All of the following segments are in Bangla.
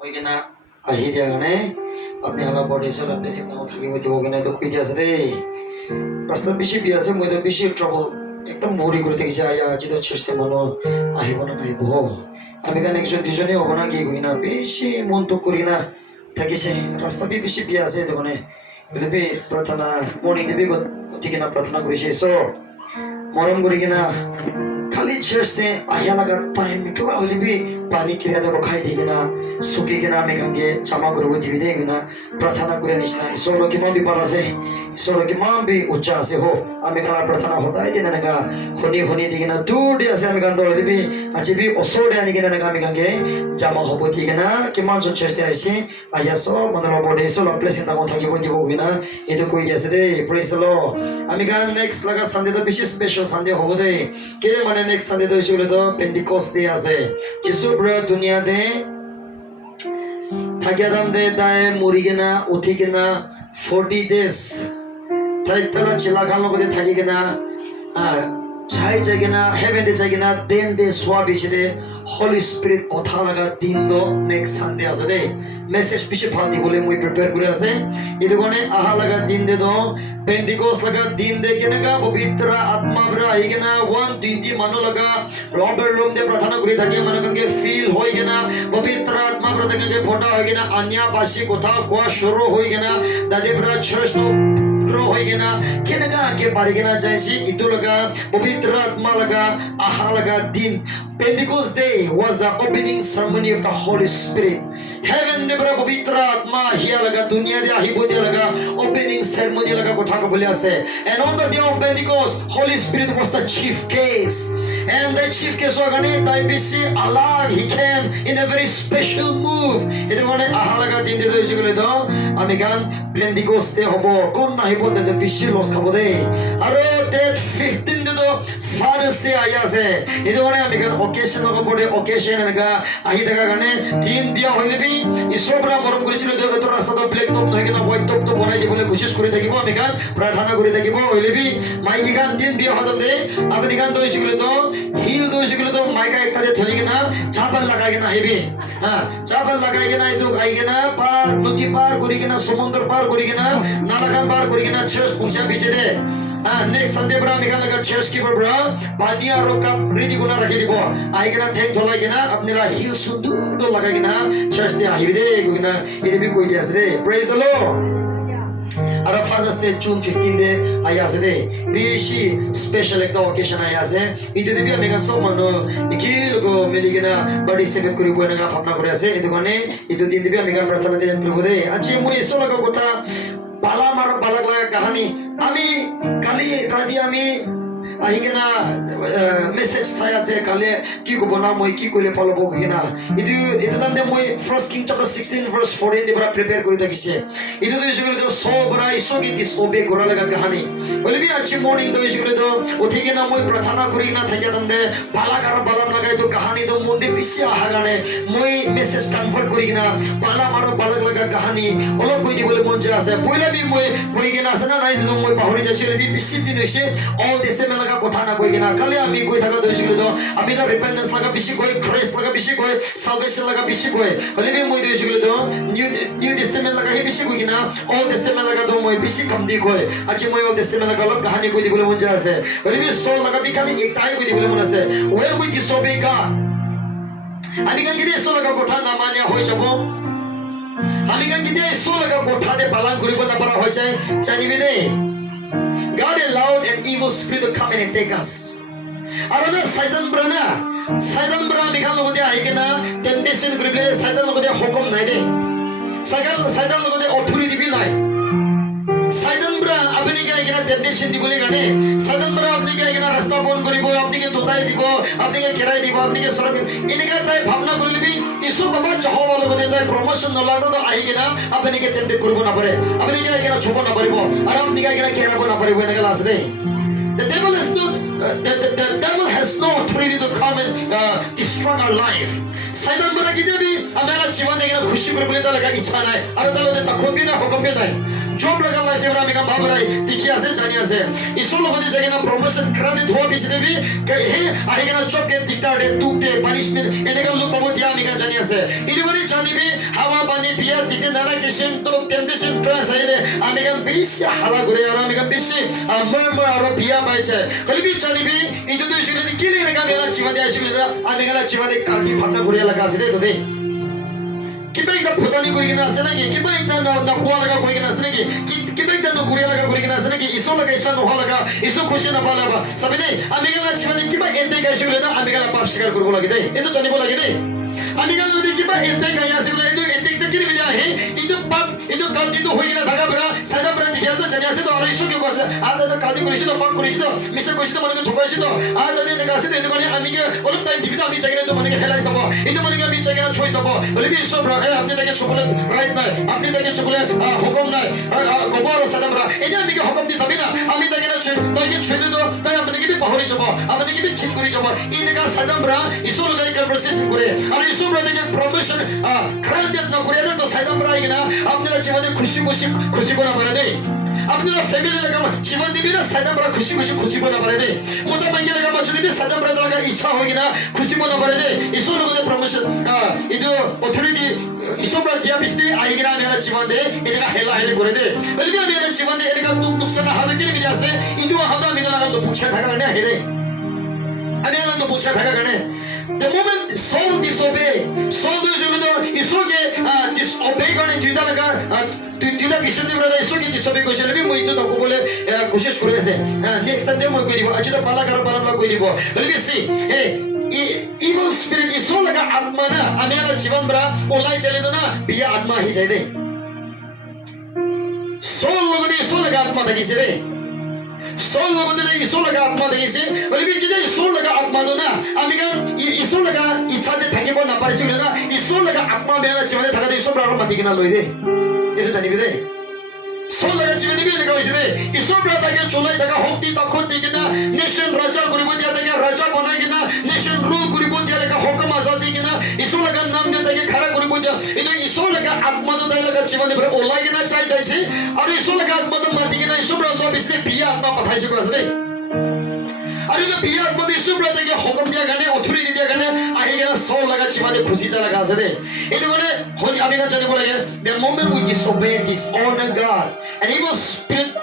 মই কিনা আহি দিয়া কাৰণে আপুনি অলপ বডিছত আপুনি চিন্তা থাকিব দিব কিনে তো কৈ দিয়া আছে দেই ৰাস্তা বেছি বিয়া আছে মই তো বেছি ট্ৰাবল একদম মৰি কৰি থাকিছে আয়া আজি তো চেষ্টা মানুহ আহিব না নাহিব আমি কাৰণে একজন দুজনে হ'ব না কি কই না বেছি মনটো কৰি না থাকিছে ৰাস্তা বেছি বিয়া আছে তো মানে বলে প্ৰাৰ্থনা মৰ্নিং দেবী উঠি কিনা প্ৰাৰ্থনা কৰিছে চ মৰম কৰি কিনা খালি চেষ্টা আহিয়া লগা টাইম একলা হলে বি পানী কিনা তো ৰখাই দি কিনা চুকি কিনা আমি কাংকে জামা কৰিব দিবি দেই কিনা প্ৰাৰ্থনা কৰি নিচিনা ঈশ্বৰৰ কিমান বিপদ আছে ঈশ্বৰৰ কিমান বি উচ্চা আছে হো আমি কালা প্ৰাৰ্থনা সদায় দিন এনেকা শুনি দি কিনা দূৰ দি আছে আমি কান্দ হলে বি আজি বি ওচৰতে আনি কিনা এনেকা আমি কাংকে জামা হ'ব দি কিনা কিমান জন চেষ্টা আহিছে আহিয়া চব মানুহ বডি চব প্লেচ চিন্তা থাকিব দিব কিনা এইটো কৈ দি আছে দেই প্ৰেজ দ্য লৰ্ড আমি কান নেক্সট লগা সানডে তো বেছি স্পেশাল সানডে হ'ব দেই কেলে মানে নেক্সট সানডে তো হৈছে তো পেন্টিকষ্ট ডে আছে যিশু পুৰা দুনিয়াতে থাকিয়া দাম দে তাই মৰি কিনা উঠি কিনা 40 days তাই তারা চিলা খান লগতে থাকি কিনা চাই যাই কিনা হেভেনে যাই কিনা দেন দে সোয়া বেশি দে হলি স্পিরিট কথা লাগা দিন তো নেক্সট সানডে আছে দে মেসেজ বেশি ভাল দিবলে মই প্রিপেয়ার করে আছে এটো কারণে আহা লাগা দিন দে তো পেন্টিকস্ট লাগা দিন দে কেনেকা পবিত্র আত্মা ব্রা আহি কিনা 120 মানুহ লাগা রবার রুম দে প্রার্থনা করে থাকি মানুষকে ফিল হই কিনা পবিত্র আত্মা ব্রা দেখে ফোটা হই কিনা আন্যা বাসী কথা কোয়া শুরু হই কিনা দাদি ব্রা চার্চ তো হই কিনা কেনেকা আগে বাড়ি কিনা যাইছি ইটো লাগা পবিত্র আত্মা লাগা আহা লাগা দিন Pentecost Day was the opening ceremony of the Holy Spirit. Heaven de bra pavitra atma hiya laga dunia de ahibo de laga opening ceremony laga kotha ko bole ase. And on the day of Pentecost, Holy Spirit was the chief case. And the chief case wagane tai bishi alag he came in a very special move. Eto mane aha laga din de doise gole do ami gan Pentecost de hobo kon nahibo de bishi los khabo de. Aro that 15 de do Father's Day aya ase. Eto mane ami gan occasion ko bode occasion laga ahi daga gane tin biya hoile bi isobra morom korichilo de to rasta to black top noy kena white top to bonai jibole koshish kori thakibo ami gan prarthana kori thakibo hoile bi maiki gan tin biya hodam de apni gan doise gole to হিল দইছে গলে তো মাইকা একটা দিয়ে ধরি কিনা চাপাল লাগাই কিনা হেবি হ্যাঁ চাপাল লাগাই কিনা এই তো আই কিনা পার নদী পার করি কিনা সমুদ্র পার করি কিনা নালাখান পার করি কিনা চেস পৌঁছা বিচে দে হ্যাঁ নেক্সট সানডে ব্রা আমি লাগা চেস কি ব্রা পানি আর কাপ রেডি গুনা রাখি দিব আই কিনা ঠেক ধলাই কিনা আপনিরা হিল সুন্দর লাগাই কিনা চেস দে আইবি দে কিনা এদিবি কই দি আছে দে প্রেজ দ্য লর্ড আর ফাদার্স ডে জুন 15 দে আয়া আছে দে বেশি স্পেশাল একটা অকেশন আয়া আছে ইতে দেবি আমি গাছ মানো ইকিল গো মিলিগিনা পার্টিসিপেট করিব না ভাবনা করে আছে এই দোকানে ইতো দিন দেবি আমি গান প্রার্থনা দে করব দে আজি মই এসো লাগা কথা পালা মার পালা লাগা কাহিনী আমি কালি রাতি আমি আহি কিনা মেসেজ চাই আছে কালি কি কব না মই কি কইলে ফলো পাব কিনা ইটো তাতে মই ফার্স্ট কিং চ্যাপ্টার 16 ভার্স 14 দিবরা প্রিপেয়ার করে থাকিছে ইটো তো ইসগুলো তো সবরা ইসকে ডিসওবে করা লাগা কাহিনী বলবি আজকে মর্নিং তো ইসগুলো তো উঠি কিনা মই প্রার্থনা করি না থাকি তাতে বালাকার বালাম লাগাই তো কাহিনী তো মন্দে বেশি আহা গানে মই মেসেজ কনভার্ট করি কিনা বালা মারো বালাক লাগা কাহিনী অলপ কই দিবলে মন যা আছে পয়লা বি মই কই কিনা আছে না নাই দিন মই পাহরি যাচ্ছিল বি বেশি দিন হইছে অল টেস্টামেন্ট লাগা কথা না কই কিনা কালি আমি কই থাকা দইছিল তো আমি তো রিপেন্টেন্স লাগা বেশি কই গ্রেস লাগা বেশি কই সালভেশন লাগা বেশি কই হলে বি মই দইছিল তো নিউ টেস্টামেন্ট লাগা হে বেশি কই কিনা অল টেস্টামেন্ট লাগা তো মই বেশি কম দি কই আজি মই অল টেস্টামেন্ট লাগা লগ কাহিনী কই দিবলে মন যা আছে হলে বি সোল লাগা বি খালি একটাই কই দিবলে মন আছে ওয়েন উই ডিসওবে গড আমি কান গিয়ে সোল লাগা কথা না মানিয়া হই যাব আমি কান গিয়ে সোল লাগা কথা দে পালন করিব না পারা হই যায় জানিবি দে God allowed an evil spirit to come in and take us. Arona Satan brana mikhan logode aigena temptation korible Satan logode hukum nai de. Satan logode authority bi nai. Satan bra apni ke aigena temptation dibole gane. Satan bra apni ke aigena rasta bon koribo, apni ke totai dibo, apni ke kerai dibo, apni ke sorab. Inega tai bhavna korile bi isu baba Jehovah logode tai promotion nolada to aigena apni ke tempt koribo na pare. Apni ke aigena chobo na paribo. Aram apni ke aigena kerabo na paribo enega las de. The devil is not the devil has no authority to come and destroy our life. Satan bra gide bi amara jivan degina khushi koribole ta laga ichha nai aro dalo de takobi na hukum bi nai job laga life debra ami ka babrai tikhi ase jani ase isu logode jagina promotion krane thwa bi sidebi he ahigina job ke tikta de tuk de punishment enega lok pabo dia ami ka jani ase idugori jani bi তিতে নানা কিসিম তো টেম্পটেশন ট্রান্স আইলে আমি গান বেশি হালা ঘুরে আর আমি গান বেশি মরমর আর বিয়া পাইছে কলিবি জানিবি ইদু দুই শুনে কি রে গান মেলা চিবাদে আসিলে আমি গালা চিবাদে কাকি ভাবনা ঘুরে লাগা আছে দে তো দে কিবা একটা ফুটানি করে কিনা আছে নাকি কিবা একটা না কোয়া লাগা করে কিনা আছে নাকি কিবা একটা না ঘুরে লাগা করে কিনা আছে নাকি ইসো লাগা ইচ্ছা নহা লাগা ইসো খুশি না পালা বা সবে দে আমি গালা চিবাদে কিবা এতে গাইছিলে না আমি গালা পাপ স্বীকার করব লাগে দে এতো জানিব লাগে দে আমি গালা যদি কিবা এতে গাই আসিলে এতে একটা কি বিদা হে ইদু পাপ ইদু কালতি তো হই কিনা থাকা বড়া সাদা বড়া দেখে আসলে জানি আছে তো আর ইসো কি কইছে আদা তো কালতি করিস তো পাপ করিস তো মিশে কইস তো মানে ঠকাইস তো আদা যে নেগা আছে তো মানে আমি কে অলপ টাইম দিবি তো আমি চাই না তো মানে হেলাই সব ইদু মানে আমি চাই না ছয় সব বলে বি সব আপনি দেখে চকলেট রাইট নাই আপনি দেখে চকলেট হুকুম নাই কবর সাদা বড়া এটা আমি কে হুকুম দি যাবি না আমি দেখে না তাই কে ছুঁলে তো তাই আপনি কি পাহরি যাব আপনি কি ঠিক করি যাব এই নেগা সাদা বড়া ইসো লগাই কনভারসেশন করে আর ইসো বড়া দেখে প্রমোশন ক্রান্তিত না করে তো সাদা বড়া ইনা আপনারা জীবনে খুশি বনা পারে দে আপনারা ফ্যামিলি লাগা জীবন দিবি না সাদা বড়া খুশি বনা পারে দে মোটা মাইয়া লাগা যদি বি সাদা বড়া লাগা ইচ্ছা হয় না খুশি বনা পারে দে ইসো লগাই প্রমোশন ಇದು অথরিটি ইসো বড়া দিয়া বিসনি আইগরা মেরা জীবন দে এটা হেলা করে দে বলবি আমি মেরা জীবন দে এটা দুঃখ সানা হাতে কি মিলে আছে ইদু হাদা মিলা লাগা তো পুছা থাকা না হেরে আমি লাগা তো পুছা থাকা কারণে the moment Saul disobey Saul isoge disobey karne tuida laga tuida kishne brother isoge disobey koshe lebi moi to dako bole koshish kore ase next time moi koi dibo achi to pala la koi dibo lebi see hey evil spirit iso laga atma na amela jivan bra olai chale do na biya atma hi jai de Saul logo de iso laga atma thakise re Saul logo de iso laga atma thakise lebi kide iso laga atma do na ami gan iso laga ichha de thakibo na parisile na iso laga atma mela jivane thakade iso bra mati kina loi de eto janibi de Saul laga jivane bi laga hoise de iso bra thake cholai daga hokti takhor dikina nation raja koribo dia daga raja banai kina nation rule koribo dia laga hukam azadi kina iso laga nam dia daga khara koribo dia eto iso laga atma do dai laga jivane bra olai kina chai se aru iso laga atma do mati kina iso bra do bisne biya atma pathaise ko ase de अरे तो बिया मत इशू ब्रदर के हुक्म दिया करने अथॉरिटी दिया करने आही के ना सोल लगा चिमाने खुशी चला का से दे इधर कोने खोज अभी का चले बोले the moment we disobey dishonor God and evil spirit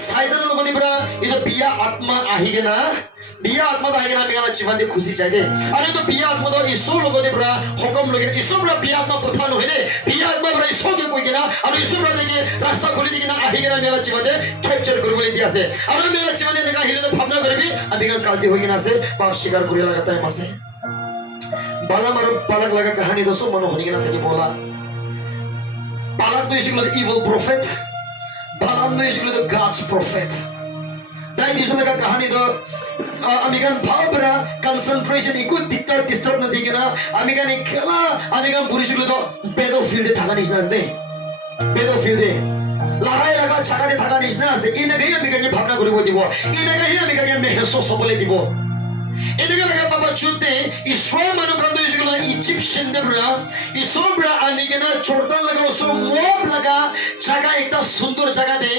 साइडन लोगों ने बड़ा इधर बिया आत्मा आही के ना मेरा चिमाने खुशी चाहिए अरे तो बिया आत्मा तो इशू लोगों ने बड़ा हुक्म लोगे इशू बड़ा बिया आत्मा पठान हुए दे बिया आत्मा बड़ा इशू के कोई के ना और इशू बड़ा देखे रास्ता खोली देखे ना आही के ना मेरा चिमाने कैप्चर कर बोले दिया से और मेरा चिमाने ने कहा हिले तो भावना करे भी अभी का कालती होगी ना से पाप शिकार बुरे लगाता है मासे बाला मर पालक लगा कहानी दोस्तों मनो होने के ना था कि बोला पालक तो इसी को evil prophet बालाम तो इसी को God's prophet दाई इसी लगा कहानी तो अमेरिकन भावरा concentration इको disturb न दिखे ना अमेरिकन इकला अमेरिकन पुरुष को तो battlefield था का निश्चय से battlefield लड़ाई लगा छाका था का निश्चय से इन कहीं अमेरिकन की भावना करी वो दिवो इन कहीं अमेरिकन के महसूस सबले दिवो इनके लगा बाबा चुनते इस्राएल मानो कंदो इसको इजिप्शियन देवरा इसोब्रा अमेरिकन छोटा लगा उसको मोब लगा जगह एकदम सुंदर जगह दे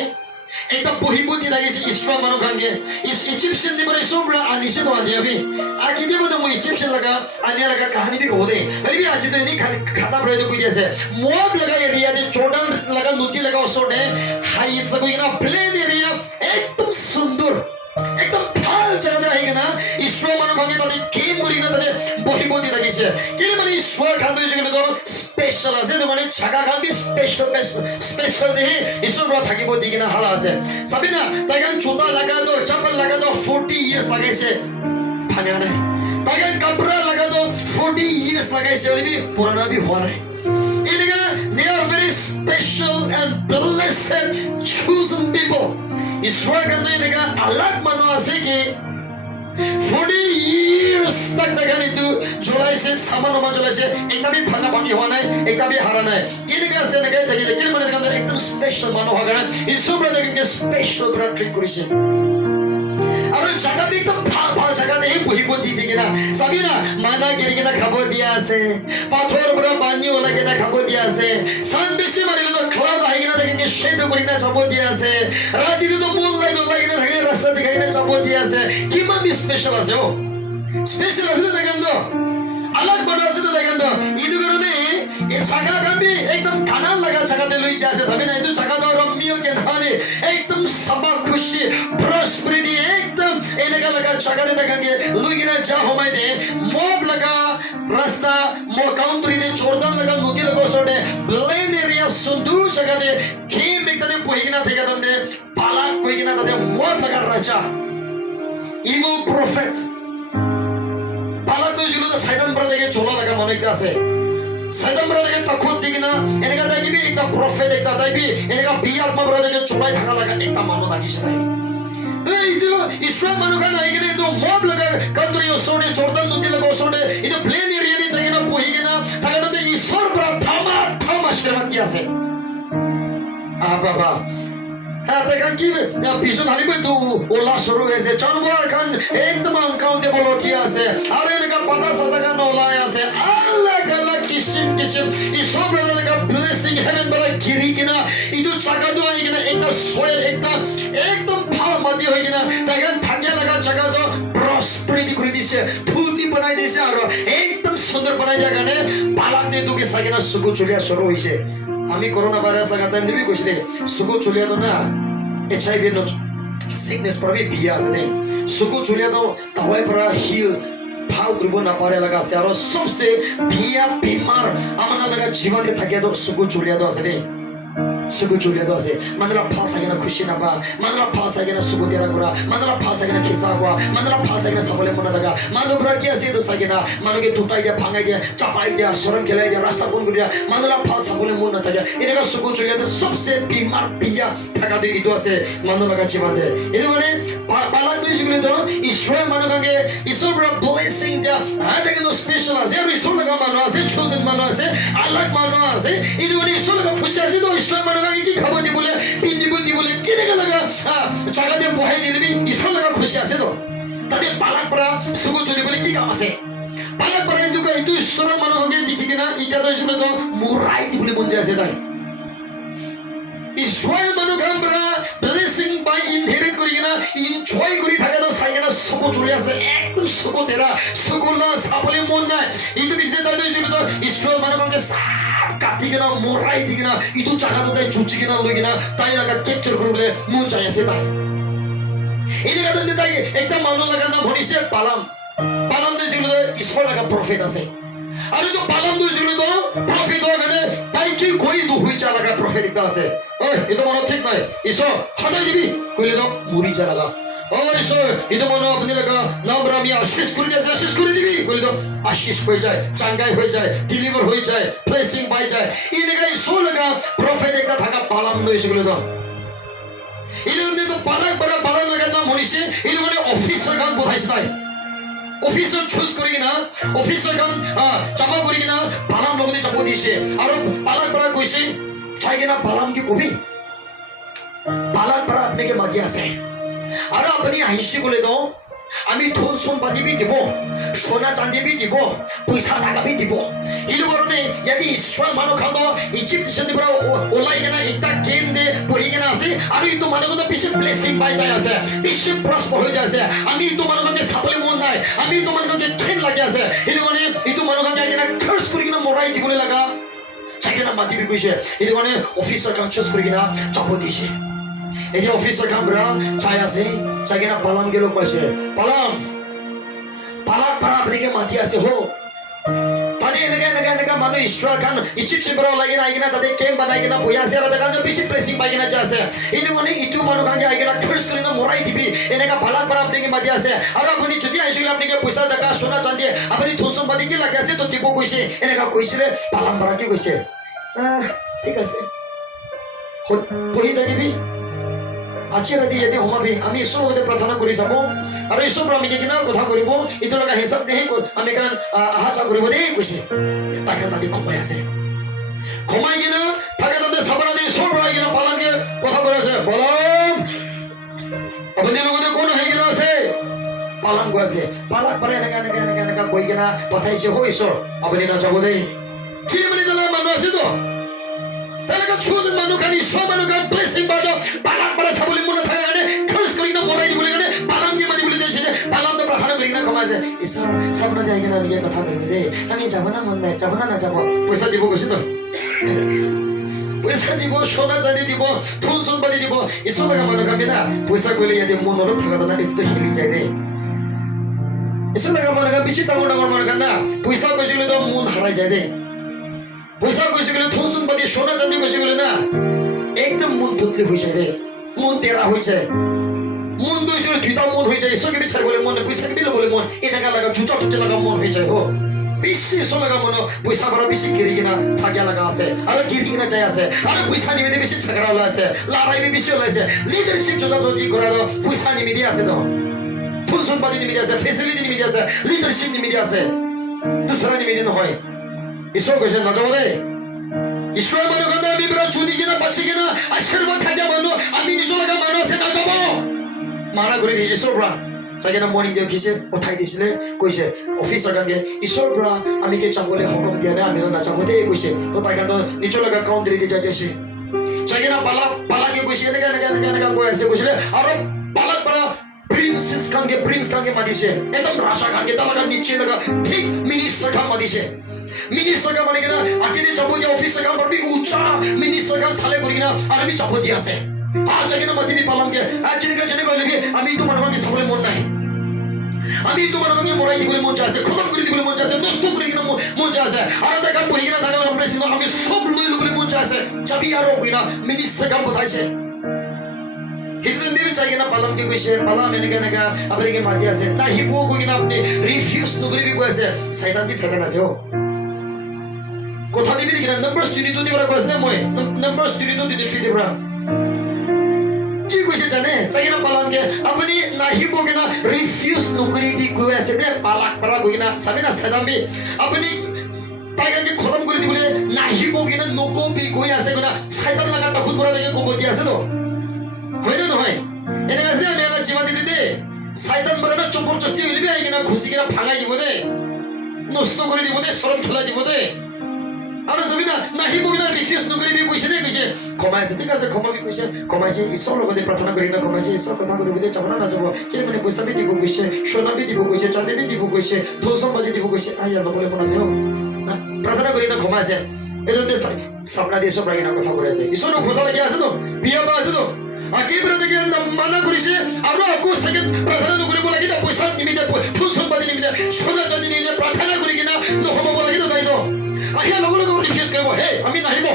एकदम बहिबुद्धि लगे इस्राएल मानो कंगे इस इजिप्शियन देवरा इसोब्रा अनिशे तो आदिया भी आगे देवो तो मुझे इजिप्शियन लगा अन्य लगा कहानी भी कहते अरे भी आज तो इन्हीं खाता बड़े तो कोई जैसे मोब लगा एरिया दे छोटा लगा नोटी लगा उसो डे हाई इट्स कोई ना प्लेन एरिया एकदम सुंदर एकदम फाल जगह दे आएगा ना ईश्वर मानो भागे ताले गेम करी ना ताले बही बोधी लगी से किले माने ईश्वर खान तो इसके तो स्पेशल है तो माने जगह खान भी स्पेशल दे ईश्वर बड़ा थकी बोधी की ना हाला से सभी ना ताकि जूता लगा दो चप्पल लगा दो 40 years लगे से भागा नहीं ताकि कपड़ा लगा दो 40 years लगे से और भी पुराना भी हुआ नहीं इनका they are very special and blessed chosen people ईश्वर का तो इनका अलग मनो आसे कि 40 years तक देखा नहीं तू जुलाई से सामान होमा जुलाई से एक तभी भागा भागी हुआ नहीं एक तभी हारा नहीं इनका से नगे देखिए लेकिन मैंने देखा एकदम स्पेशल मनो होगा ना ईश्वर ब्रदर देखेंगे स्पेशल ब्रदर ट्रीट करी से और जगह भी एकदम भाल जगह नहीं बुही बुद्धि दिखे ना सभी ना माना गिरी के ना खबर दिया से पाथर बड़ा पानी वाला के ना खबर दिया से सान बेसी मारे लो तो क्लाउड आएगी ना देखेंगे शेड करी ना खबर दिया से रात दिन तो मून लाइट लगी ना देखेंगे रास्ता दिखाई ना खबर दिया से किमा भी स्पेशल है वो स्पेशल है तो देखें तो balak bana ase to dekhan to idu karone e chaka kan bi ekdam kanan laga chaka te loi jase sabi na idu chaka to romio ke dhane ekdam saba khushi prosperity ekdam enega laga chaka te dekhange loi gina ja homai de mob laga rasta mo country de chordan laga nodi laga sode plain area sundur jaga de game ekta de pohigina thega tande balak kohigina tade mob laga raja evil prophet balak to julu to saitan brother ke chola laga mane ekta ase saitan brother ke takhot digina enega da gibi ekta prophet ekta daibi enega bi atma brother ke cholai thaka laga ekta mano dagi sedai idu Israel manu kan aigine to mob laga country osode jordan nodi laga osode idu plain area ni jagina pohigina thaka tande ishwar pra thama आशीर्वाद दिया से बाबा हाँ देखा कि भीषण हाली में तो ओला शुरू है से जानवर खान एकदम अकाउंट बोलो किया से अरे इनका पता सदा का नौला है से अलग अलग किस्म किस्म इस सब ब्रदर का ब्लेसिंग हेवन बड़ा गिरी की ना इधर चका दो आई की ना एकदम सोयल एकदम फाल मध्य होगी ना ताकि थके लगा चका दो प्रॉस्पेरिटी करी दी से धूनी बनाई दी से और एकदम सुंदर बनाई जाएगा ने बालक दे दो के सागे ना सुगु चुलिया शुरू हुई से आमी कोरोना वायरस लगा टाइम देवी कुछ नहीं सुगु चुलिया तो ना HIV नो sickness पर भी बिया से नहीं सुगु चुलिया तो दवाई पर हील फाल ग्रुपो ना पारे लगा से और सबसे बिया बीमार अमना लगा जीवन के थके तो सुगु चुलिया तो ऐसे नहीं सुगु चुलिया तो ऐसे मंदला फासा के ना खुशी ना पा मंदला फासा के ना सुगु तेरा गुरा मंदला फासा के ना खिसा गुआ मंदला फासा के ना सबले मुना दगा मानो ब्रा किया सी तो सागे ना मानो के टूटाई दिया भांगाई दिया चापाई दिया सोरम खेलाई दिया रास्ता बंद कर दिया मंदला फासा बोले मुना दगा इनका सुगु चुलिया तो सबसे बीमार बिया थका दे इतो ऐसे मानो लगा जीवन दे इधर वाले बालक तो इसके लिए तो ईश्वर मानो कंगे ईश्वर ब्रा blessing दिया हाँ देखो तो स्पेशल आसे और ईश्वर लगा मानो आसे chosen मानो आसे अलग मानो आसे इधर वाले ईश्वर लगा खुशी आसे तो ईश्वर मानो कंगे की खबर दी बोले पिंडी बोले किने का लगा चाका दे बोहे दिले भी ईश्वर लगा खुशी आसे तो तादे बालक ब्रा सुगु चुली बोले की काम आसे बालक ब्रा इधर का इतो ईश्वर मानो कंगे दिखी किना इधर तो इसमें तो मुराइट बोले मुंजे आसे दाई Israel manu kambra blessing by inherit kori na enjoy kori thake to sai na suko chuli ase ekdom suko tera suko la sapole mon na itu bisne ta to julu to Israel manu kambra sab kati kena morai digina itu jaga to dai chuchi kena logina tai laga capture korule mon jai ase bai ini kata de tai ekta manu laga na bhoni se palam de julu to Israel laga prophet ase अरे तो बालम दो जुले तो प्रॉफिट हो गए ताई की कोई दो हुई चला का प्रॉफिट इतना से ओए ये तो मनो ठीक नहीं इसो हटा दिबी कोई ले तो मुरी चला का और इसो ये तो मनो अपने लगा नाम रामी आशीष कर दिबी कोई ले तो आशीष हो जाए चंगाई हो जाए डिलीवर हो जाए ब्लेसिंग पाई जाए इनका इसो लगा प्रॉफिट एक था का बालम दो इसो ले तो इन्होंने तो बालक लगा ना मनीषी इन्होंने ऑफिसर का बुधाई ऑफिसर चूज करेगी ना ऑफिसर का चापा करेगी ना बालाम लोगों ने चापो दिशे और बालक बड़ा कोई से चाहिए ना बालाम की कोबी बालक बड़ा अपने के मध्य से और अपनी आहिशी को ले दो आमी धन सम्पत्ति भी दिबो सोना चांदी भी दिबो पैसा टाका भी दिबो इलो करने यदि ईश्वर मानो खानो इजिप्ट से दिबरा ओलाई के ना इतना गेम दे पोही के ना आसे आमी तो मानो को तो पीछे ब्लेसिंग पाई जाए आसे पीछे प्रॉस्पर हो जाए आसे आमी तो मानो को के सापले मोन नाय आमी तो मानो को के खेल लगे आसे इलो करने इतो मानो को के ना कर्स करी के ना मोराई दिबोले लगा चाहिए ना माती भी कुछ है इलो करने ऑफिसर का चूज करी के ना Chapo दिशे ini officer kan bra saya sih saya na balam ke log masih balam balak para apne ke mati ase ho tadi nega manu Israel kan Egypt se bra lagi na tadi camp banai na boya se ada kan bisi blessing bai na jase ini kone itu manu kan ai na curse kori na morai dibi enega balak para apne ke mati ase aru apni jodi aisile apne ke paisa taka sona chandi apni thosum badi ke lagi ase to tipo koise enega koise re balam bara ke koise ঠিক আছে পহি থাকিবি अच्छी राति यदि हमारे आमी ईश्वर लोगों प्रार्थना करी जाबो और ईश्वर पर आमी किना कथा करिबो इतो लगा हिसाब देहि आमी कान आशा करिबो दे कइसे ताका दादी खमाय আছে खमाय किना ताका दादी सबरा दे ईश्वर रय किना पालन के कथा करे আছে বলম अपने लोगों कोन है किना আছে पालन को আছে पालक पर एनका কই কিনা পাঠাইছে हो ईश्वर अपने ना जाबो दे কি বলি দলা মানুষ আছে তো তাহলে chosen মানুষ কানি সব মানুষ কান ব্লেসিং বাজো বালাম পরে সাবলি মনে থাকে গানে খরচ করি না মোরাই বলে গানে বালাম যে মানি বলে দেছে বালাম তো প্রার্থনা করি না ক্ষমা আছে ঈশ্বর স্বপ্ন দিয়ে কিনা আমি কথা করবি দে আমি যাবো না মন নাই যাবো না যাবো পয়সা দিব কৈছে তো পয়সা দিব সোনা চাঁদি দিব ধন সম্পত্তি দিব ঈশ্বর লগা মানুহ কামে না পয়সা কইলে ইয়াতে মন অলপ থাকা না একটু হেলি যায় দে ঈশ্বর লগা মানুহ বেছি ডাঙৰ ডাঙৰ মানুহ কাম না পয়সা কৈছে গ'লে তো মন হাৰাই যায় দে পয়সা কৈছে গ'লে ধন সম্পত্তি সোনা চাঁদি কৈছে গ'লে না একদম মন বদলি হৈ যায় দে মন তেৰা হৈ যায় মন দুইজনে দুইটা মন হৈ যায় ঈশ্বৰকে বিচাৰ বলে মন পয়সাকে দিলে বলে মন এনেকা লাগা জুটা জুটি লাগা মন হৈ যায় হো বেশি সোলাগা মনে পয়সা ভরা বেশি গিরি কিনা থাকিয়া লাগা আছে আর গিরি কিনা চাই আছে আর পয়সা নিমিতে বেশি ঝগড়া হলো আছে লড়াই বেশি হলো আছে লিডারশিপ যোগাযোগ করা তো পয়সা নিমিতে আছে তো ফুল সম্পত্তি নিমিতে আছে ফেসিলিটি নিমিতে আছে লিডারশিপ নিমিতে আছে দুসরা নিমিতে নহয় ঈশ্বর কইছে না যাবো দে ঈশ্বর মনে করেন আমি পুরো চুনি কিনা পাচ্ছি কিনা আশীর্বাদ থাকিয়া মানুষ আমি নিজ লাগা মানুষ আছে না যাবো মানা করে দিয়েছে ঈশ্বররা 자기는 모닝 되어 계시 오타이 되시네 고이세 오피서 간게 이솔브라 아미게 잡고래 허검 되네 아미도 나 잡고대 고이세 또 다이간도 니쫄라가 카운트리 되자 되시 자기는 발라게 고이세 내가 고야세 고이세 아로 발라 프린세스 간게 마디세 एकदम राजा 간게 달라가 니치나가 픽 미니스터 간 마디세 미니스터가 마니게나 아기네 잡고디 오피서 간 버비 우차 미니스터가 살레 고리기나 아미 잡고디 하세 아 자기는 마디비 발람게 아 지니가 전에 걸리게 아미 또 말하는 게 사고래 못 나이 আমি তোমার রঙে মোড়াই দিবলে মন চাইছে খতম করে দিবলে মন চাইছে নষ্ট করে দিবলে মন চাইছে আর দেখা বহিগিনা থাকা আমরা সিনো আমি সব লই লবলে মন চাইছে চাবি আর কইনা মিনিসে কাম বতাইছে হিলদন দেব চাইনা পালাম কি কইছে পালাম এনেকা এনেকা আপনাকে মাতি আছে না হিবো কইনা আপনি রিফিউজ নকরি বি কইছে শয়তান বি শয়তান আছে ও কথা দিবি কিনা নাম্বার স্টুডিও দিবরা কইছে মই নাম্বার স্টুডিও দিতে শুই দিবরা কি কইছে জানে চাইনা পালাম কে আপনি না হিবো কিনা রিফিউজ নকরি বি কইছে দে পালাক পারা কইনা সাবিনা সাদামি আপনি তাইকে খতম করে দিবলে না হিবো কিনা নকো বি কই আছে কিনা শয়তান লাগা তখন পড়া দেখে কবো দি আছে তো হয়না নহয় এনে আছে আমি আল্লাহ জীবন দিতে দে শয়তান বলে চোপর চস্তি হইবি আই কিনা খুশি কিনা ভাঙাই দিব দে নষ্ট করে দিব দে শরম খেলা দিব দে আর জমিনা নাহি বইনা রিফিউজ নকরি বি কইছে দে কইছে ক্ষমাইছে ঠিক আছে ক্ষমা বি কইছে ক্ষমাইছে ঈশ্বর লগতে প্রার্থনা করি না ক্ষমাইছে ঈশ্বর কথা করিবি দে চাবনা না যাব কে মানে পয়সা বি দিব কইছে সোনা বি দিব কইছে চাঁদি বি দিব কইছে ধন সম্পত্তি দিব কইছে আই আল্লাহ বলে মন আছে না প্রার্থনা করি না ক্ষমাইছে এজন্য সামনা দিয়ে সব রাগিনা কথা করেছে ঈশ্বর খোঁজা লাগি আছে তো বিয়া বা আছে তো আকিবরে দেখে মানা করিছে আর আকো সেকেন্ড প্রার্থনা নকরিব লাগি না পয়সা নিমিতে ধন সম্পত্তি নিমিতে সোনা চাঁদি নিমিতে প্রার্থনা করি কিনা নহব লাগি তো তাই তো আহিয়া লগে লগে রিফিউজ কৰিব হে আমি নাহিব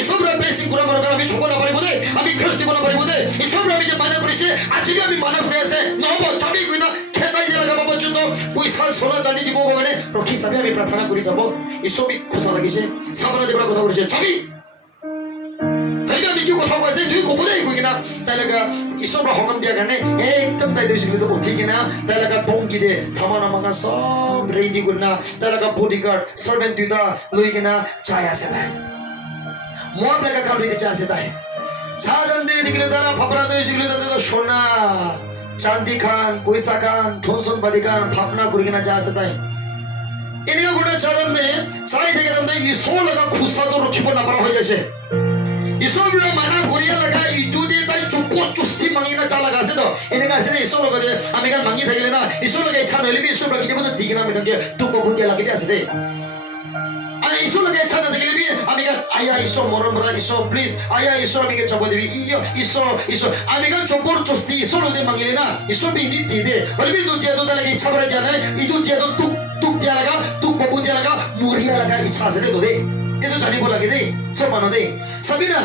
ইছবৰা ব্লেসিং কৰা কৰা আমি ছব না পাৰিব দে আমি খৰচ দিব না পাৰিব দে ইছবৰা আমি যে মানা কৰিছে আজি আমি মানা কৰি আছে নহব চাবি কইনা খেতাই দিয়া লাগা পৰ্যন্ত পইচা সোনা চাঁদি দিব মানে ৰখি চাবি আমি প্ৰাৰ্থনা কৰি যাব ইছবি খোজা লাগিছে সাবনা দেবৰা কথা কৰিছে চাবি হেই আমি কি কথা কৈছে দুই কবলে কই কিনা তাইলাগা ইছবৰা হকম দিয়া কাৰণে একদম তাই দিছিল তো উঠি কিনা তাইলাগা দংকি দে সামান আমাকা সব রেডি করনা তাইলাগা বডিগার্ড সার্ভেন্ট দুইটা লই কিনা চাই আছে তাই মোর লাগা কাম দিতে চাই আছে তাই ছাজন দিয়ে দিলে তারা ফাপরা দিয়ে দিলে তাদের সোনা চাঁদি খান পয়সা খান ধন সম্পত্তি খান ভাবনা করে কিনা চাই আছে তাই এনেকা গোটা ছাজন দিয়ে চাই থেকে তাদের ঈশ্বর লাগা খুশা তো রখিব না পারা হয়ে যাচ্ছে ঈশ্বর মানা করিয়া লাগা ইটু দিয়ে তাই চুপ চুস্তি মাঙি না চা লাগা আছে তো এনেকা আছে ঈশ্বর লগে আমি গান মাঙি থাকিলে না ঈশ্বর লগে ইচ্ছা নইলে ঈশ্বর রাখি দেব তো দিগনা আমি কাকে তুপ বুতিয়া লাগি আছে দে আর ঈশ্বর লগে ইচ্ছা না থাকিলে বি আমি গান আয়া ঈশ্বর মরণ বড়া ঈশ্বর প্লিজ আয়া ঈশ্বর আমি কে চাপ দিবি ঈশ্বর আমি গান চুপ চুস্তি ঈশ্বর লগে মাঙিলে না ঈশ্বর বি নীতি দে বলবি তো দিয়া তো লাগে ইচ্ছা বড়া দিয়া নাই ইদু দিয়া তো তুপ দিয়া লাগা তুপ বুতিয়া লাগা মরিয়া লাগা ইচ্ছা আছে দে তো দে এতো জানিব লাগে দে সব মানো দে সাবিনা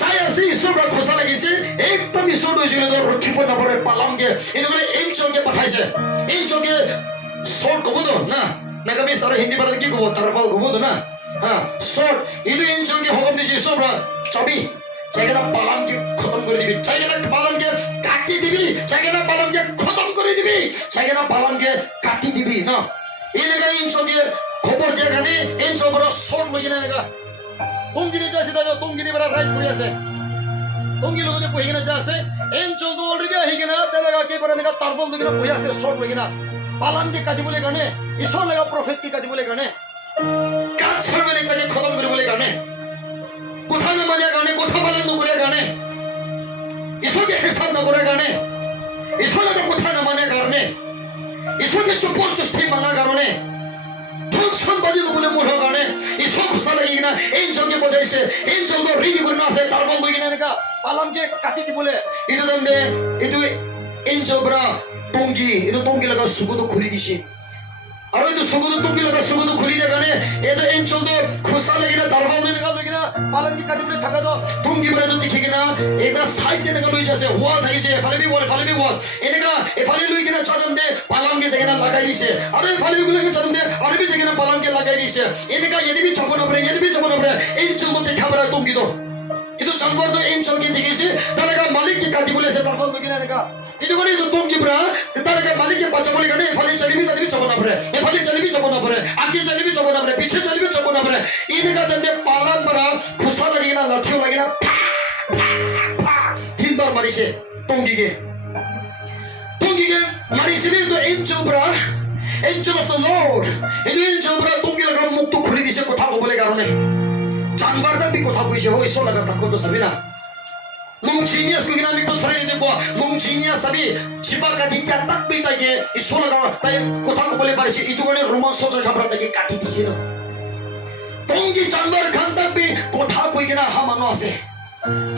চাই আছে ঈশ্বর খোঁজা লাগিছে একদম ঈশ্বর হয়েছিল রক্ষিব না পড়ে পালামগে এটা মানে এঞ্চলকে পাঠাইছে এঞ্চলকে শর্ট কব তো না নাকি সারা হিন্দি বাড়াতে কি কব তারফাল কব তো না হ্যাঁ শর্ট কিন্তু এঞ্চলকে হুকুম দিছে ঈশ্বর চাবি জায়গাটা পালামকে খতম করে দিবি জায়গাটা পালামকে কাটি দিবি জায়গাটা পালামকে খতম করে দিবি জায়গাটা পালামকে কাটি দিবি না এই লাগা এঞ্চলকে খবর দিয়া কানে এঞ্চল বড় শর্ট লই না লাগা টঙ্গিনি যাচ্ছে দাদা টঙ্গিনি বড় রাইট করে আছে টঙ্গি লগতে বহি কিনা যা আছে এঞ্চল তো অলরেডি আহি কিনা তেলাগা কে বড় লাগা তারবল দিনা বহি আছে শর্ট লই কিনা পালাম কে কাটিবলে কানে ঈশ্বর লাগা প্রফেট কি কাটিবলে কানে কাজ ছাড়বে তাকে খতম করিবলে কানে কথা না মানিয়া কানে কথা পালন নকরিয়া কানে ঈশ্বরকে হিসাব নকরে কানে ঈশ্বর কথা না মানে কারণে ঈশ্বৰকে জবৰদস্তি মানাৰ কাৰণে ধৰ্ষণ বাজি ল'বলৈ মোৰ কাৰণে ঈশ্বৰ খোচা লাগি কিনা এঞ্জেলকে বজাইছে এঞ্জেলটো ৰেডি কৰি আছে তাৰবাল লৈ কিনা এনেকা পালামকে কাটি দিবলৈ এইটো তাৰমানে এইটো এঞ্জেল পৰা টংকি এইটো টংকি লগা চকুটো খুলি দিছে আৰু এইটো চকুটো টংকি লগা চকুটো খুলি দিয়া কাৰণে এইটো এঞ্জেলটো খোচা লাগি কিনা তাৰবাল লৈ কিনা পালামকে কাটিবলৈ থাকাটো টংকি পৰা দেখি কিনা এটা চাইড এনেকা লৈ যাইছে ৱাল থাকিছে এফালে বি ৱাল এনেকা এফালে লৈ কিনা চাদমতে পালামকে জেগা লগাই দিছে আৰু এফালে গ'লে চাদমতে আৰু বি জেগা পালামকে লগাই দিছে এনেকা এদিবি চাব নপৰে এঞ্জেলটো দেখা পাৰা টংকিটো itu janwar tu angel ke dikisi talaga malik ke kati boleh saya tarfal begini nega itu kan itu tong kibra talaga malik ke baca boleh kan efali calibi tadi coba napre efali calibi coba napre aki calibi coba napre piche calibi coba napre ini kata dia palam bara khusa lagi na lathio lagi na tin bar marise tonggi ke marise ni itu angel bra angel of the Lord itu angel bra tonggi laga muk tu khuli dise kotha ko boleh karone जानवर तक भी कोथा पूछे हो इसो लगा तक तो सभी ना लुंगचिनियस को किना भी तो फ्रेंड देखो लुंगचिनियस सभी छिपा काटी क्या तक भी ताकि इसो लगा ताकि कोथा को बोले बारिश इतु कोने रोमांस सोच खबर ताकि काटी दीजिए ना तोंगी जानवर खान तक भी कोथा कोई किना हम मानो आसे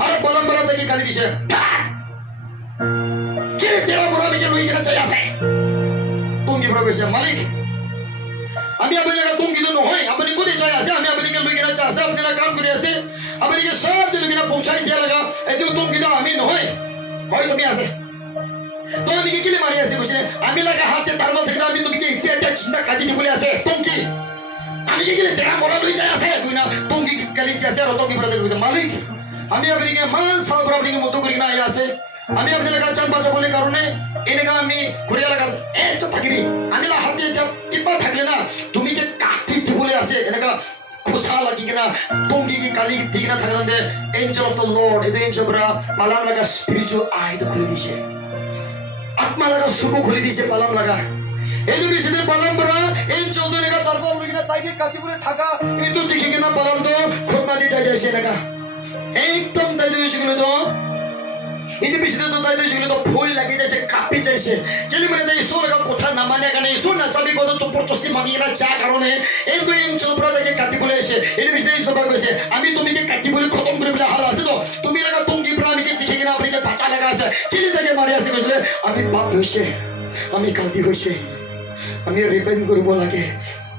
हर बलम बरा ताकि काटी दीजिए क्या तेरा मुरा भी क्या लोई किना चाहिए आसे तोंगी बरा कैसे मालिक আমি আপনারা টংকি তো নহয় আপনি কোতে চাই আছে আমি আপনাকে লইগিনা চাই আছে আপনারা কাম করে আছে আপনাকে সব দিলগিনা পৌঁছাই দিয়া লাগা এই টংকি তো আমি নহয় হয় তুমি আছে তো আমি কি কিলে মারি আছে কইছে আমি লাগা হাতে তারবল থেকে আমি তুমি কি ইচ্ছা চিন্তা কাটি দি বলে আছে টংকি আমি কি কিলে তেরা মরা লই চাই আছে কইনা টংকি কালি কি আছে আর টংকি ব্রাদার কইছে মালিক আমি আপনাকে মান সব আপনাকে মত করি না আছে আমি আপনাদের কাছে বাঁচা বলে কারণে এনেকা আমি ঘুরিয়া লাগা এ তো থাকিবি আমি লা হাতে কিবা থাকলে না তুমি কে কাটি দিবলে আছে এনেকা খোসা লাগি কিনা টংকি কি কালি দিগনা থাকলে এঞ্জেল অফ দ্য লর্ড এই এঞ্জেল ব্রা পালাম লাগা স্পিরিচুয়াল আই তো খুলে দিছে আত্মা লাগা সুকো খুলে দিছে পালাম লাগা এই যে বিচনে পালাম ব্রা এঞ্জেল তো এনেকা তারপর লগিনা তাইকে কাটি বলে থাকা এই তো দেখি কিনা পালাম তো খোদনা দিয়ে যাইছে এনেকা একদম তাই তো হইছিল তো ini bisa tu tahu itu juga tu phoi lagi jasa kapi jasa. Jadi mana dari Isor agak kota namanya kan Isor nak cabi kau tu copor costi mati kena cak karone. Itu yang celupra lagi kati boleh se. Ini bisa dari Isor bagus se. Ami tu mikir kati boleh khotom kuri boleh hal ase tu. Tu mikir agak tunggi pra mikir tikhe kena apni ke baca laga ase. Jadi tadi mari ase kau sele. Ami bap hoise. Ami kalti hoise. Ami repent kuri bola ke.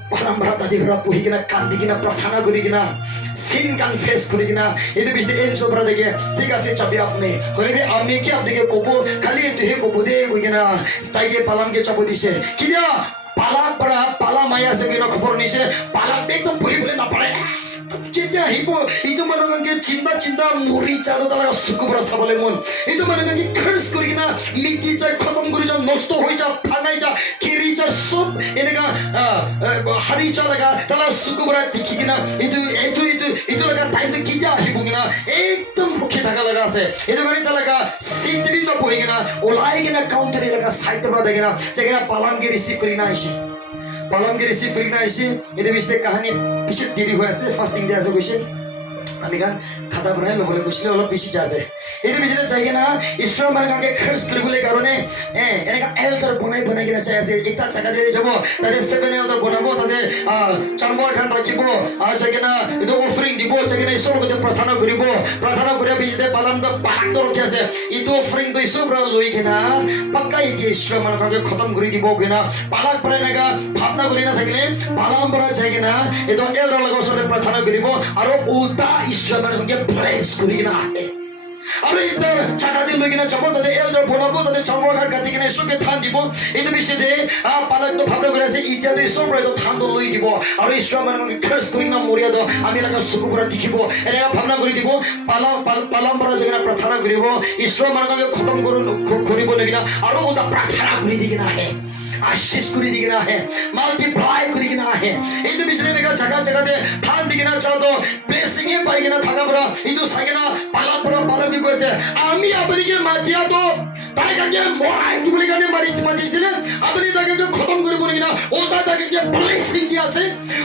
Palam berat tadi berapa puhi kena kanti kena prathana kuri kena. sin confess kuri kena itu bisa angel brother ke tiga se cabi apne kore be ami ke apne ke kopo khali tu he kopo de koi kena tai ke palam ke chapo dise kidia pala maya se kena khobor nise pala ekdom puhi bole na pare যেতিয়া আহিব এইটো মানুহকে চিন্তা মৰি চালো তালা সুকুবৰা চাবলে মন এইটো মানুহকে খৰচ কৰি কিনা মিটি যায় খতম কৰি যা নষ্ট হৈ যা ভাঙাই যা কিৰি যা সব এনেকা হাৰি যা লাগা তালা সুকুবৰা দেখি কিনা এইটো লাগা টাইমটো কেতিয়া আহিব কিনা একদম ৰখি থাকা লাগা আছে এইটো মানে তালাকা চিন্তিবিন্দ বহি কিনা ওলাই কিনা কাউন্টাৰ এলেকা চাইতে পৰা দেখিনা যেগা পালামকে ৰিচিভ কৰি না আহিছে পালামকে রিসিভ করি না এসে এদের বিষয়ে কাহিনী বেশি দেরি হয়ে আছে ফার্স্টিং দিয়ে আছে কইছে আমি গান খাতা পড়াই লবলে কইছিল অলপ বেশি যাচ্ছে এদের বিষয়ে চাই না ঈশ্বর মানে কাকে খরচ করবলে কারণে এনেকা এলটার বনাই কিনা চাই আছে একটা চাকা দিয়ে যাব তাদের 7 এলটার বনাবো তাদের চামড় খান রাখিব চাই না এটো অফারিং দিব চাই না ঈশ্বর কতে প্রার্থনা করিয়া বিষয়ে পালাম তো পাক তো রখি আছে এটো অফারিং তো ঈশ্বর লই কিনা পাক্কা এই ঈশ্বর মানে কাকে খতম করে দিব কিনা পালাক পরে নাগা ভাবনা করি না থাকলে পালাম পরা চাই কিনা এটো এলটার লগৰ সরে প্রার্থনা করিব আর উল্টা ঈশ্বর মানে কাকে প্লেস করি কিনা আহে আমরা ইদার চাকা দিয়ে লই কিনা যাব তাদের এলটার বনাবো তাদের চামড় খান কাটি কিনা ঈশ্বরকে থান দিব এইটো বিষয়ে পালাক তো ভাবনা করে আছে ইতিয়া তো ঈশ্বর পরে তো থান তো লই দিব আর ঈশ্বর মানে কাকে খরচ করি না মরিয়া দাও আমি লাগা সুকুপুরা দেখিব এনেকা ভাবনা করে দিব পালাম পরা যেখানে প্রার্থনা করিব ঈশ্বর মানে কাকে খতম করিব না আর ওটা প্রার্থনা করে দি কিনা আহে আশিস করে দি কিনা আহে মাল্টিপ্লাই করে কিনা আহে এইটো বিষয়ে এনেকা জায়গাতে থান দি কিনা চাও তো ব্লেসিং এ পাই কিনা থাকা পরা এইটো চাই কিনা পালাম কি কৈছে আমি আপনাকে মাতিয়া তো তাই কাকে মৰাই দিবলৈ কাৰণে মাতিছিলে আপুনি তাকে খতম কৰিব না ওটা তাকে ব্লেসিং দি আছে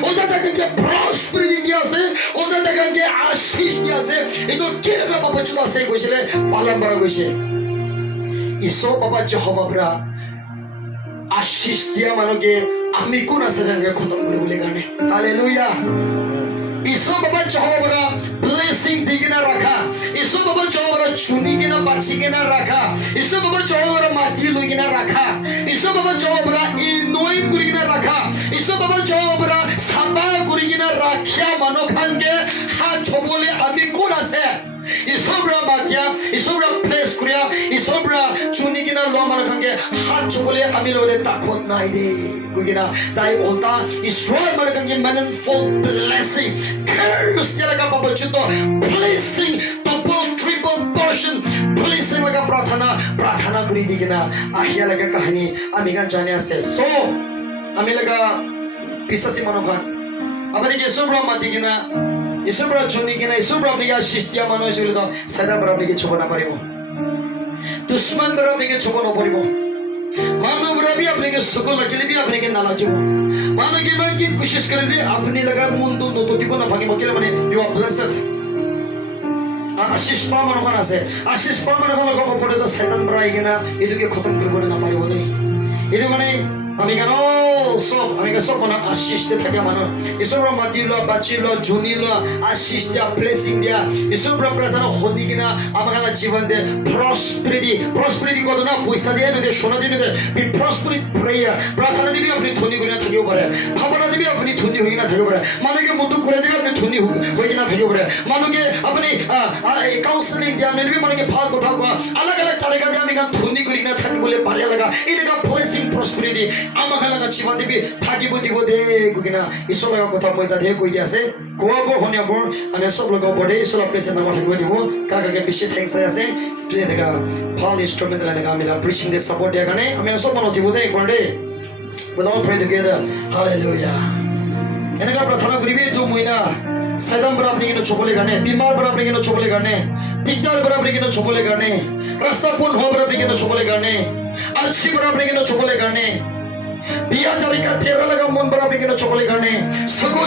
ওটা তাকে প্রসপেরিটি দি আছে ওটা তাকে আশিস দি আছে এইটো কি লগা পাবচুত আছে কৈছিলে পালাম পৰা কৈছে ঈশ্বৰ বাবা জহবা পৰা আশীষ দিয়া মানুহকে আমি কোন আছে তেনেকে খতম কৰিবলৈ কাৰণে হালেলুয়া ঈশো বাবা জহবৰা ব্লেসিং দি কিনা ৰাখা ঈশো বাবা জহবৰা চুনি কিনা বাছি কিনা ৰাখা ঈশো বাবা জহবৰা মাটি লৈ কিনা ৰাখা ঈশো বাবা জহবৰা ইনওয়েট কৰি কিনা ৰাখা ঈশো বাবা জহবৰা সাবা কৰি কিনা ৰাখিয়া মানুহ খানকে হাত ছবলে আমি কোন আছে ঈশোবৰা মাতিয়া ঈশোবৰা প্লেস কৰিয়া ঈশোবৰা চুনি কিনা ল মানুহ খানকে হাত ছবলে আমি লগতে তাকত নাই দে গিনা তাই ওটা ইসরায়েল মানে কাঙ্গে manifold blessing curse লাga পাবচুত blessing double triple portion blessing লাga প্রার্থনা করি দি কিনা আহিয়া লাগা কাহিনী আমি গান জানি আছে সো আমি লাগা বিশ্বাসী মানুষখান আপনি কি ইসুব্রা মাতি কিনা ইসুব্রা চুনি কিনা ইসুব্রা আপনি আশীষ দিয়া মানুষ হইছিল তো সাদা বড় আপনি কি ছব না পারিব দুশ্মন বড় আপনি কি ছব না পারিব मानव भी अपने के सुकून लगे भी अपने के नाला जो मानो कि मैं की कोशिश करें भी अपनी लगा मुंडो नोटो दिपो ना भागे मकेले माने यू आर ब्लेस्ड आशीष पा मानो कना से आशीष पा मानो कना को पड़े तो शैतान बराई के ना इदु के खत्म कर बोले ना पारी बोले इदु माने আমি কেন সব আমি সব মানে আশীষ দিয়ে থাকে মানুষ ঈশ্বর মাতি লো বাঁচি লো জুনি লো আশীষ দিয়া ব্লেসিং দিয়া ঈশ্বর প্রার্থনা হনি কিনা আমার জীবন দে প্রসপেরিটি কত না পয়সা দিয়ে নদে সোনা দিয়ে নদে বি প্রসপেরিটি প্রেয়ার প্রার্থনা দিবি আপনি ধনী করে থাকিব পারে ভাবনা দিবি আপনি ধনী হই না থাকিব পারে মানুষকে মুক্ত করে দিবি আপনি ধনী হই না থাকিব পারে মানুষকে আপনি কাউন্সেলিং দিয়া নিবি মানুষকে ভাল কথা কোৱা আলাদা আলাদা তারিকা দিয়ে আমি ধনী করি না থাকি বলে পারে লাগা এটা ব্লেসিং প্রসপেরিটি আমাকে লাগা জীবন দিবি থাকিব দিব দে কিনা ঈশ্বর লগা কথা মই তাতে কৈ দিয়া আছে কোৱাব শুনিব আমি সব লগা বডে ঈশ্বর প্লেসে নাম থাকিব দিব কাকাকে বেশি থ্যাঙ্কস আছে এনেকা ভাল ইনস্ট্রুমেন্ট লাগা আমি প্রিচিং দে সাপোর্ট দিয়া কাৰণে আমি সব মানুহ দিব দে একবাৰ দে we all pray together hallelujah এনেকা প্রার্থনা করিবি তো মইনা सदम बराबर के चोपले गाने बीमार बराबर के चोपले गाने दिग्दार बराबर के चोपले गाने रास्ता पुन हो बराबर के चोपले गाने अलसी बराबर के चोपले गाने बिया तरीका तेरा लगा मन बराबर के चोपले गाने सगो